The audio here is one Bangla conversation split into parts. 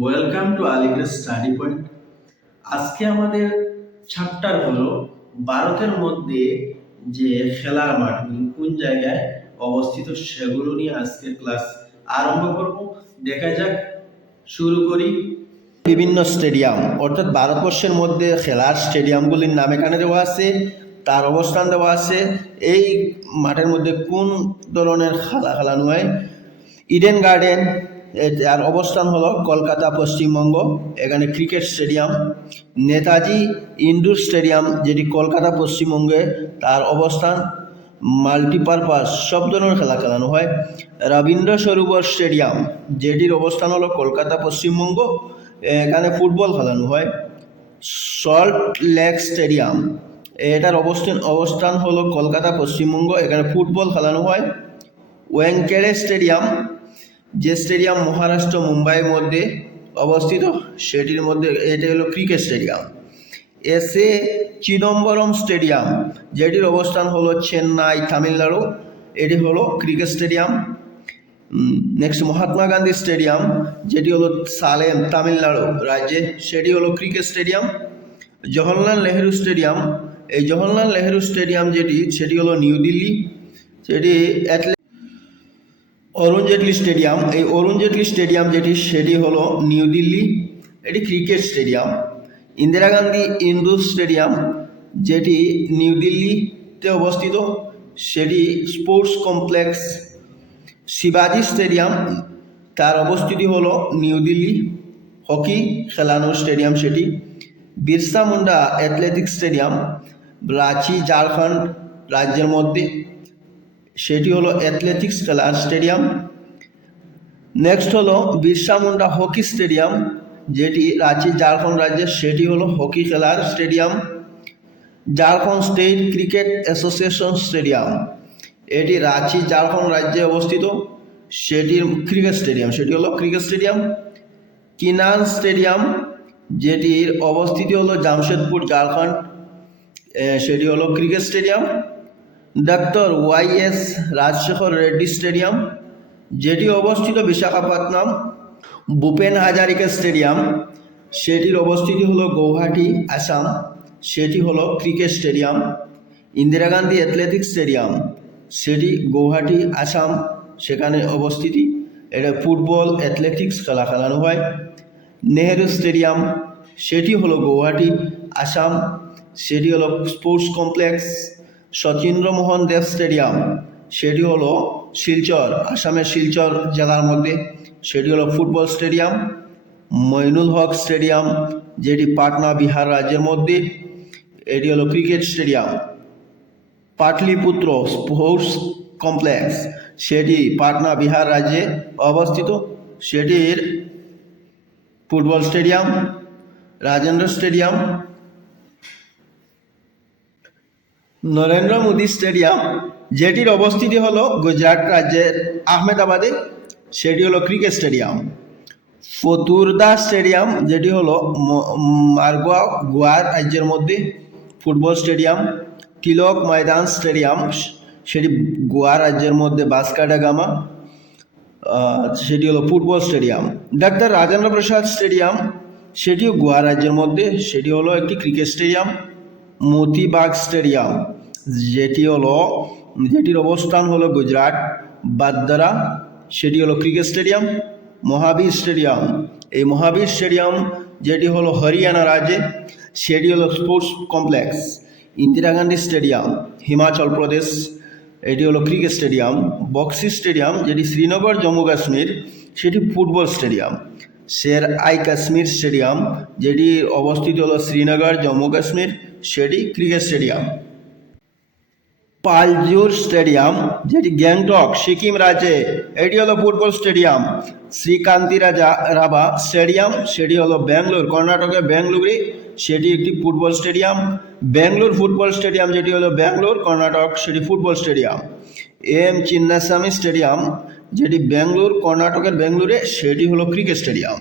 Welcome to Aligarh study point. আজকে আমাদের চ্যাপ্টার হলো ভারতের মধ্যে যে খেলার মাঠগুলি কোন জায়গায় অবস্থিত সেগুলো নিয়ে আজকে ক্লাস আরম্ভ করব। দেখা যাক, শুরু করি। বিভিন্ন স্টেডিয়াম অর্থাৎ ভারতবর্ষের মধ্যে খেলার স্টেডিয়ামগুলির নাম এখানে দেওয়া আছে, তার অবস্থান দেওয়া আছে। এই মাঠের মধ্যে কোন ধরনের খেলা খেলানো হয়। ইডেন গার্ডেন, আর অবস্থান হলো কলকাতা, পশ্চিমবঙ্গ। এখানে cricket stadium. Netaji indoor stadium, যেটি কলকাতা, পশ্চিমবঙ্গে, তার অবস্থান। মাল্টিপারপাস সব ধরনের খেলা খেলানো হয়। রবীন্দ্র সরোবর স্টেডিয়াম, যেটির অবস্থান হলো কলকাতা, পশ্চিমবঙ্গ, এখানে ফুটবল খেলানো হয়। সল্ট লেক স্টেডিয়াম, এটার অবস্থান হলো কলকাতা, পশ্চিমবঙ্গ, এখানে ফুটবল খেলানো হয়। ওয়াংখেড়ে স্টেডিয়াম, যে স্টেডিয়াম মহারাষ্ট্র মুম্বাইয়ের মধ্যে অবস্থিত, সেটির মধ্যে এটা হলো cricket stadium. SA Chidambaram stadium, যেটির অবস্থান হলো চেন্নাই, তামিলনাড়ু, এটি হলো cricket stadium. Next Mahatma Gandhi stadium, যেটি হলো সালেম, তামিলনাড়ু রাজ্যে, সেটি হলো cricket stadium. Jawaharlal Nehru stadium, এই জওহরলাল নেহেরু স্টেডিয়াম সেটি হলো নিউ দিল্লি, সেটি অরুণ জেটলি স্টেডিয়াম, এই অরুণ জেটলি স্টেডিয়াম সেটি হলো নিউ দিল্লি, এটি cricket stadium. Indira Gandhi indoor stadium, যেটি নিউ দিল্লিতে অবস্থিত, সেটি স্পোর্টস কমপ্লেক্স। শিবাজি স্টেডিয়াম, তার অবস্থিতি হলো নিউ দিল্লি, হকি খেলানোর স্টেডিয়াম সেটি। বিরসা মুন্ডা অ্যাথলেটিক্স স্টেডিয়াম, রাঁচি, ঝাড়খণ্ড রাজ্যের মধ্যে, সেটি হলো অ্যাথলেটিক্স খেলার স্টেডিয়াম। নেক্সট হলো বিরসা মুন্ডা হকি স্টেডিয়াম, যেটি রাঁচি, ঝাড়খণ্ড রাজ্যের, সেটি হলো হকি খেলার stadium. Jharkhand state cricket association stadium, এটি রাঁচি, ঝাড়খণ্ড রাজ্যে অবস্থিত, সেটির ক্রিকেট স্টেডিয়াম, সেটি হলো ক্রিকেট স্টেডিয়াম। কিনান স্টেডিয়াম, যেটির অবস্থিতি হলো জামশেদপুর, ঝাড়খণ্ড, সেটি হলো cricket stadium. Doctor YS Rajasekhara Reddy stadium, যেটি অবস্থিত বিশাখাপত্তনম। ভূপেন হাজারিকা স্টেডিয়াম, সেটির অবস্থিতি হলো গৌহাটি, আসাম, সেটি হলো cricket stadium. Indira Gandhi athletics stadium, সেটি গৌহাটি, আসাম, সেখানে অবস্থিতি, এটা ফুটবল অ্যাথলেটিক্স খেলা খেলানো হয়। নেহেরু স্টেডিয়াম, সেটি হলো গৌহাটি, আসাম, সেটি হলো স্পোর্টস কমপ্লেক্স। সচিন্দ্রমোহন দেব স্টেডিয়াম, সেটি হলো শিলচর, আসামের শিলচর জেলার মধ্যে, সেটি হলো football stadium. Moinul Haque stadium, যেটি পাটনা, বিহার রাজ্যের মধ্যে, এটি হলো cricket stadium. Pataliputra sports complex, সেটি পাটনা, বিহার রাজ্যে অবস্থিত, সেটির football stadium. Rajendra stadium. Narendra Modi stadium, যেটির অবস্থিতি হলো গুজরাট রাজ্যের আহমেদাবাদে, সেটি হলো ক্রিকেট স্টেডিয়াম। ফতুরদা স্টেডিয়াম, যেটি হলো মারগাঁও, গোয়া রাজ্যের মধ্যে, ফুটবল স্টেডিয়াম। তিলক ময়দান স্টেডিয়াম, সেটি গোয়া রাজ্যের মধ্যে, বাস্কো ডা গামা, সেটি হলো football stadium. Doctor Rajendra Prasad stadium, সেটিও গোয়া রাজ্যের মধ্যে, সেটি হলো একটি ক্রিকেট স্টেডিয়াম। মতিবাগ স্টেডিয়াম, যেটির অবস্থান হলো গুজরাট, বাদরা, সেটি হলো ক্রিকেট স্টেডিয়াম। মহাবীর স্টেডিয়াম, এই মহাবীর স্টেডিয়াম, যেটি হলো হরিয়ানা রাজ্যে, সেটি হলো sports complex. Indira Gandhi stadium, Himachal Pradesh, এটি হলো ক্রিকেট স্টেডিয়াম। বক্সি স্টেডিয়াম, যেটি শ্রীনগর, জম্মু কাশ্মীর, সেটি football stadium. Sher I Kashmir stadium, যেটি অবস্থিত হলো শ্রীনগর, জম্মু কাশ্মীর, সেটি ক্রিকেট স্টেডিয়াম। পালজুর স্টেডিয়াম, যেটি গ্যাংটক, সিকিম রাজ্যে, এটি হলো ফুটবল স্টেডিয়াম। শ্রীকান্তি রাজা রাভা স্টেডিয়াম, সেটি হলো ব্যাঙ্গালোর, কর্ণাটকের ব্যাঙ্গালুরে, সেটি একটি football stadium. Bangalore football stadium, যেটি হলো ব্যাঙ্গালোর, কর্ণাটক, সেটি football stadium. M Chinnaswamy stadium, যেটি ব্যাঙ্গালোর, কর্ণাটকের ব্যাঙ্গালোরে, সেটি হলো cricket stadium.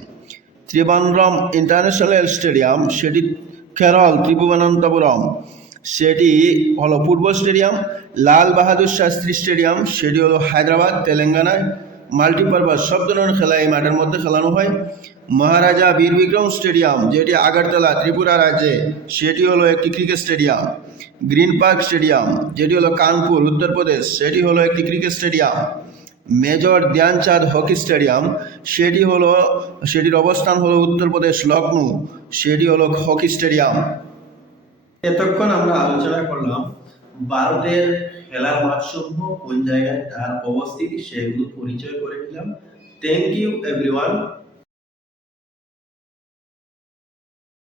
Trivandrum international stadium, সেটি কেরল, ত্রিভুবনন্তপুরম, সেটি হলো football stadium. Lal Bahadur Shastri stadium, সেটি হলো হায়দ্রাবাদ, তেলেঙ্গানায়। মাল্টিপারপাস সব ধরনের খেলা এই মাঠের মধ্যে খেলানো হয়। মহারাজা বীর বিক্রম স্টেডিয়াম যেটি আগরতলা ত্রিপুরা রাজ্যে, সেটি হলো একটি cricket stadium. Green park stadium যেটি হলো কানপুর উত্তরপ্রদেশ, সেটি হলো একটি cricket stadium. Major Dhyan Chand hockey stadium সেটির অবস্থান হলো উত্তরপ্রদেশ লখনৌ, সেটি হলো হকি স্টেডিয়াম। এতক্ষণ আমরা আলোচনা করলাম ভারতের খেলার মাঠসমূহ কোন জায়গায় তার অবস্থিতি, সেগুলো পরিচয় করে দিলাম। Thank you everyone.